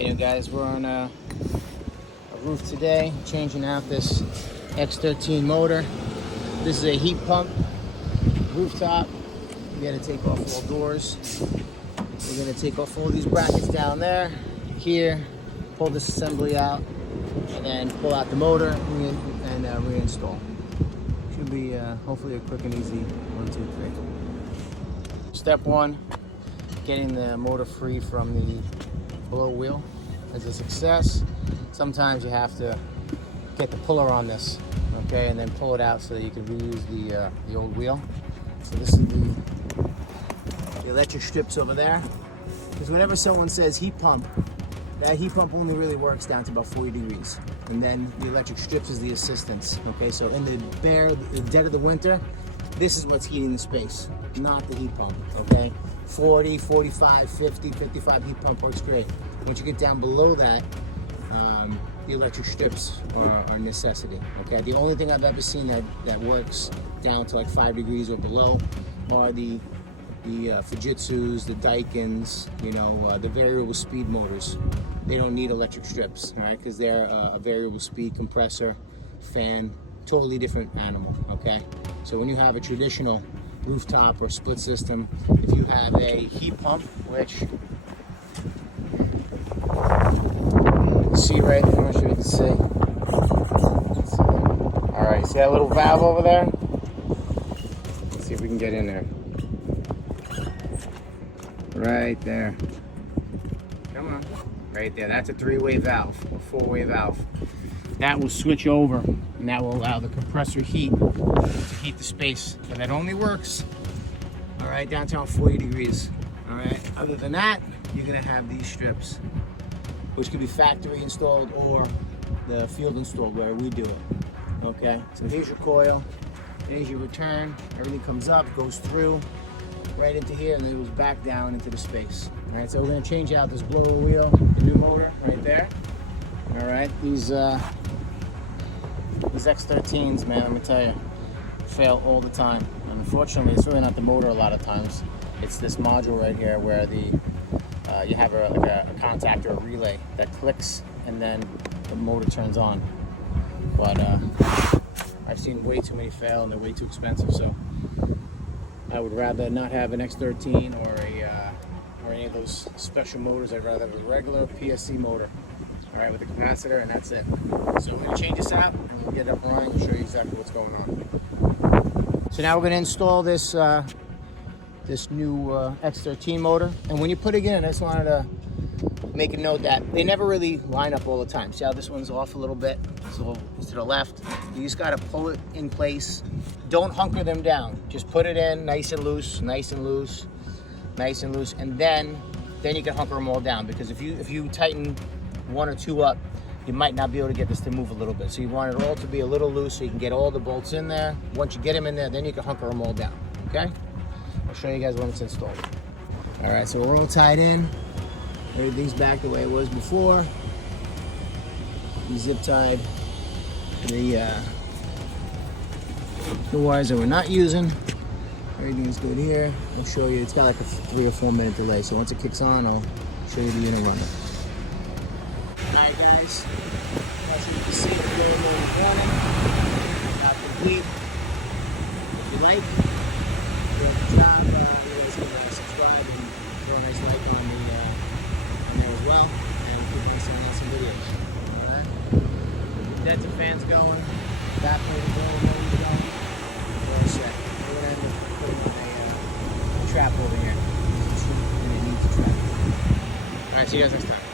Hey guys, we're on a roof today, changing out this X13 motor. This is a heat pump rooftop. We got to take off all doors. We're going to take off all these brackets down there, here, pull this assembly out, and then pull out the motor and reinstall. Should be hopefully a quick and easy 1, 2, 3. Step 1, getting the motor free from the blow wheel is a success. Sometimes you have to get the puller on this, okay, and then pull it out so that you can reuse the old wheel. So this is the electric strips over there. Because whenever someone says heat pump, that heat pump only really works down to about 40 degrees. And then the electric strips is the assistance, okay? So in the dead of the winter, this is what's heating the space, not the heat pump, okay? 40, 45, 50, 55 heat pump works great. Once you get down below that, the electric strips are a necessity, okay? The only thing I've ever seen that works down to like 5 degrees or below are the Fujitsus, the Daikins, you know, the variable speed motors. They don't need electric strips, all right? Because they're a variable speed compressor, fan, totally different animal, okay? So when you have a traditional rooftop or split system, if you have a heat pump, which you can see right there, I'm not sure you can see. All right, see that little valve over there? Let's see if we can get in there. Right there. Come on. Right there, that's a 3-way valve, a 4-way valve. That will switch over, and that will allow the compressor heat to heat the space. But that only works, all right, down to 40 degrees. All right. Other than that, you're gonna have these strips, which could be factory installed or the field installed where we do it. Okay. So here's your coil. Here's your return. Everything comes up, goes through, right into here, and then it goes back down into the space. All right. So we're gonna change out this blower wheel, the new motor right there. All right. These X13s, man, let me tell you, fail all the time. And unfortunately, it's really not the motor a lot of times. It's this module right here where you have a contact or a relay that clicks and then the motor turns on. But I've seen way too many fail and they're way too expensive. So I would rather not have an X13 or any of those special motors. I'd rather have a regular PSC motor. All right, with the capacitor, and that's it. So we're gonna change this out and we'll get it up and running and show you exactly what's going on. So now we're gonna install this this new X13 motor. And when you put it in, I just wanted to make a note that they never really line up all the time. See how this one's off a little bit? So it's to the left. You just gotta pull it in place. Don't hunker them down. Just put it in nice and loose, nice and loose, nice and loose, and then you can hunker them all down. Because if you tighten 1 or 2 up, you might not be able to get this to move a little bit. So you want it all to be a little loose so you can get all the bolts in there. Once you get them in there, then you can hunker them all down, okay? I'll show you guys when it's installed. All right, so we're all tied in. Everything's back the way it was before. We zip tied the wires that we're not using. Everything is good here. I'll show you, it's got like a 3 or 4 minute delay. So once it kicks on, I'll show you the unit running. Alright guys, as you can see, the blower motor is running. Now complete. If you like, good job. You guys can subscribe and throw a nice like on there as well, and keep us on some videos. Alright. Delta fans going, back motor going, motor going. We're all set. We're gonna end up putting a trap over here. And it needs a trap. Alright, see you guys next time.